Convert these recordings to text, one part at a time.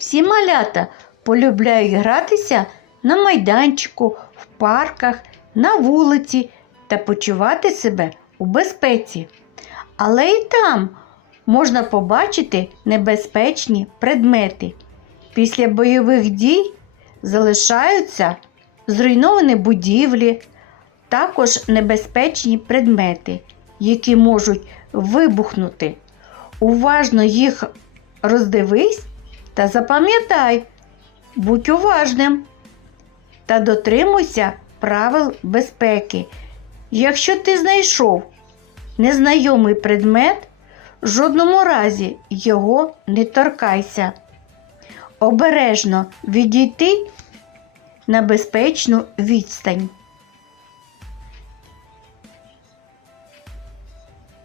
Всі малята полюбляють гратися на майданчику, в парках, на вулиці та почувати себе у безпеці. Але і там можна побачити небезпечні предмети. Після бойових дій залишаються зруйновані будівлі, також небезпечні предмети, які можуть вибухнути. Уважно їх роздивись та запам'ятай, будь уважним та дотримуйся правил безпеки. Якщо ти знайшов незнайомий предмет, в жодному разі його не торкайся. Обережно відійти на безпечну відстань.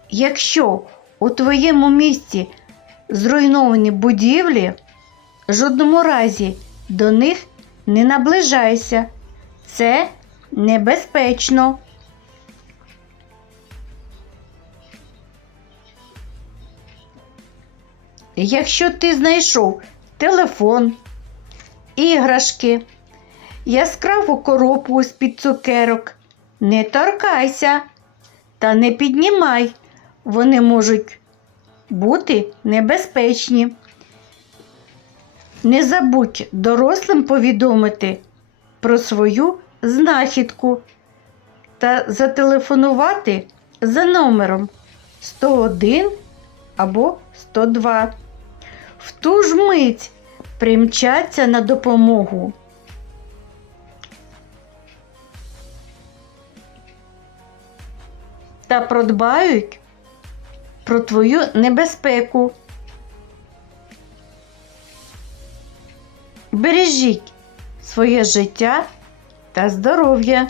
Якщо у твоєму місті зруйновані будівлі, жодному разі до них не наближайся. Це небезпечно. Якщо ти знайшов телефон, іграшки, яскраву коробку з-під цукерок, не торкайся та не піднімай. Вони можуть бути небезпечні. Не забудь дорослим повідомити про свою знахідку та зателефонувати за номером 101 або 102. В ту ж мить примчаться на допомогу. Та продбають про твою небезпеку. Бережіть своє життя та здоров'я.